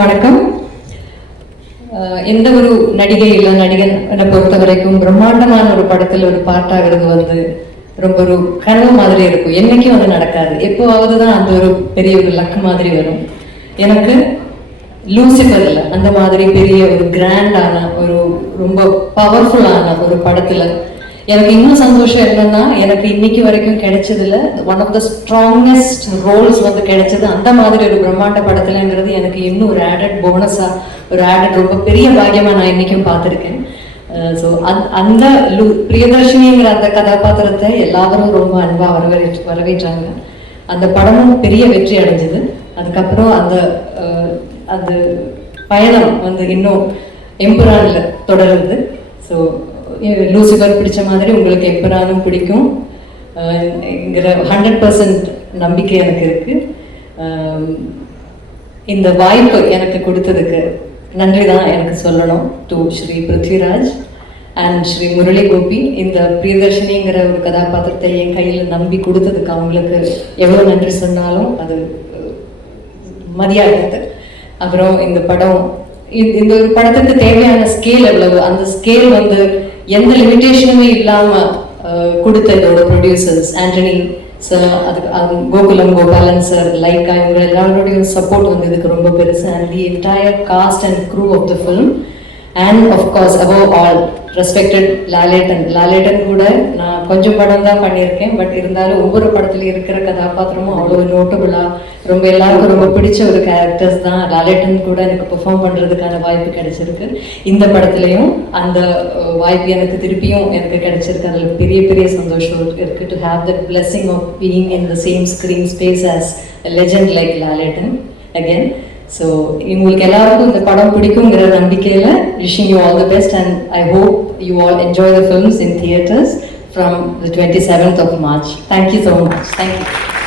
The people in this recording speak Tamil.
வணக்கம். எந்த ஒரு நடிகை இல்லை நடிகனை பொறுத்த வரைக்கும் பிரம்மாண்டமான ஒரு படத்தில் ஒரு பார்ட் ஆகிறது வந்து ரொம்ப ஒரு கனவு மாதிரி இருக்கும். என்னைக்கும் அது நடக்காது. எப்போவாவது தான் அந்த ஒரு பெரிய ஒரு லக் மாதிரி வரும். எனக்கு லூசிஃபர்ல அந்த மாதிரி பெரிய ஒரு கிராண்டான ஒரு ரொம்ப பவர்ஃபுல்லான ஒரு படத்துல எனக்கு இன்னும் சந்தோஷம் என்னன்னா, எனக்கு இன்னைக்கு வரைக்கும் கிடைச்சதுல one of the strongest roles வந்து கிடைச்சது அந்த மாதிரி ஒரு பிரம்மாண்ட படத்துலங்கிறது எனக்கு இன்னும் ஒரு ஆடட் போனஸா, ஒரு ஆடட் ரொம்ப பெரிய பாக்கியமா நான் இன்னைக்கும் பார்த்துருக்கேன். ஸோ அந்த பிரியதர்ஷினிங்கிற அந்த கதாபாத்திரத்தை எல்லாரும் ரொம்ப அன்பா வரவேற்றாங்க. அந்த படமும் பெரிய வெற்றி அடைஞ்சது. அதுக்கப்புறம் அந்த பயணம் வந்து இன்னும் எம்புரான்ல தொடருது. ஸோ லூசிஃபர் பிடிச்ச மாதிரி உங்களுக்கு எம்புரானும் பிடிக்கும் என்கிற 100% நம்பிக்கை எனக்கு இருக்கு. இந்த வாய்ப்பு எனக்கு கொடுத்ததுக்கு நன்றி தான் எனக்கு சொல்லணும் டு ஸ்ரீ பிருத்விராஜ் அண்ட் ஸ்ரீ முரளி கோபி. இந்த பிரியதர்ஷினிங்கிற ஒரு கதாபாத்திரத்தை என் கையில் நம்பி கொடுத்ததுக்கு அவங்களுக்கு எவ்வளோ நன்றி சொன்னாலும் அது மரியாதை. அப்புறம் இந்த படம், இந்த ஒரு படத்துக்கு தேவையான ஸ்கேல் எவ்வளவு, அந்த ஸ்கேல் வந்து எந்த லிமிட்டேஷனுமே இல்லாம கொடுத்த இதோட ப்ரொடியூசர்ஸ் ஆண்டனி சார், அதுக்கு கோகுலம் கோபாலன் சார், லைக்கா, இவங்க எல்லாரோடையும் சப்போர்ட் வந்து இதுக்கு ரொம்ப பெருசு. And the entire cast and crew of the film and of course above all respected Lalettan கூட நான் கொஞ்சம் படம் தான் பண்ணியிருக்கேன். பட் இருந்தாலும் ஒவ்வொரு படத்துலையும் இருக்கிற கதாபாத்திரமும் அவ்வளோ நோட்டபுளா ரொம்ப எல்லாருக்கும் ரொம்ப பிடிச்ச ஒரு கேரக்டர்ஸ் தான். லாலேட்டன் கூட எனக்கு பெர்ஃபார்ம் பண்ணுறதுக்கான வாய்ப்பு கிடைச்சிருக்கு. இந்த படத்துலையும் அந்த வாய்ப்பு எனக்கு திருப்பியும் எனக்கு கிடைச்சிருக்கு. அதில் பெரிய பெரிய சந்தோஷம் இருக்குது. To have that blessing of being in the same screen space as a legend like Lalettan again. So உங்களுக்கு எல்லாருக்கும் இந்த படம் பிடிக்குங்கிற நம்பிக்கையில் wishing you all the best and I hope you all enjoy the films in theatres from the 27th of March. Thank you so much. Thank you.